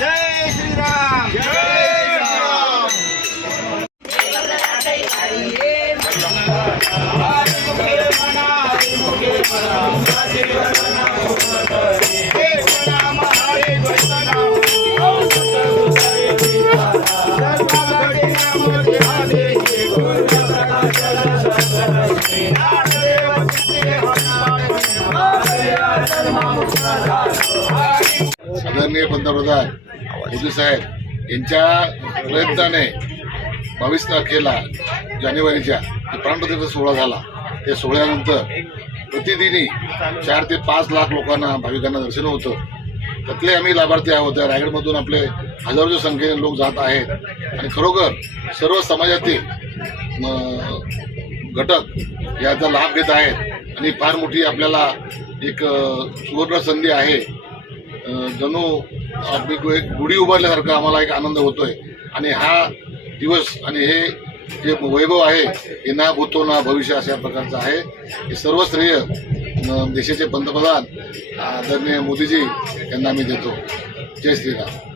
जय श्रीराम जय राम आदरणीय पंतप्रधान मोदी साहेब यांच्या प्रयत्नाने बावीस तारखेला जानेवारीच्या जे प्राणप्रतिष्ठा सोहळा झाला त्या सोहळ्यानंतर प्रतिदिनी चार ते पाच लाख लोकांना भाविकांना दर्शन होतं. त्यातले आम्ही लाभार्थी आहोत. त्या रायगडमधून आपले हजारोच्या संख्येने लोक जात आहेत. आणि खरोखर सर्व समाजातील घटक याचा लाभ घेत आहेत. आणि फार मोठी आपल्याला एक सुवर्ण संधी आहे. जणू आपली एक गुढी उभारल्यासारखा आम्हाला एक आनंद होतोय. आणि हा दिवस आणि हे जे वैभव आहे हे ना भूतो ना भविष्य अशा प्रकारचं आहे. हे सर्व श्रेय देशाचे पंतप्रधान आदरणीय मोदीजी यांना मी देतो. जय श्रीराम.